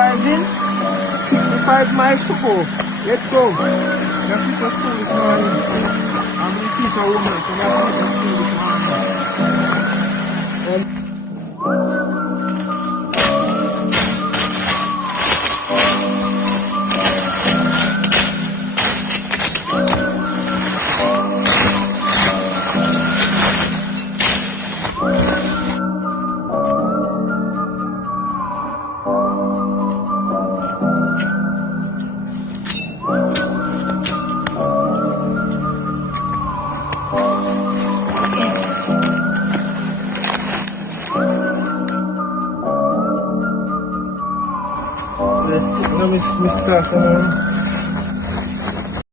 driving. 65 miles to go. Let's go. We have to school this morning. I'm going to teach a woman. So we have to school this morning. Miss Carter.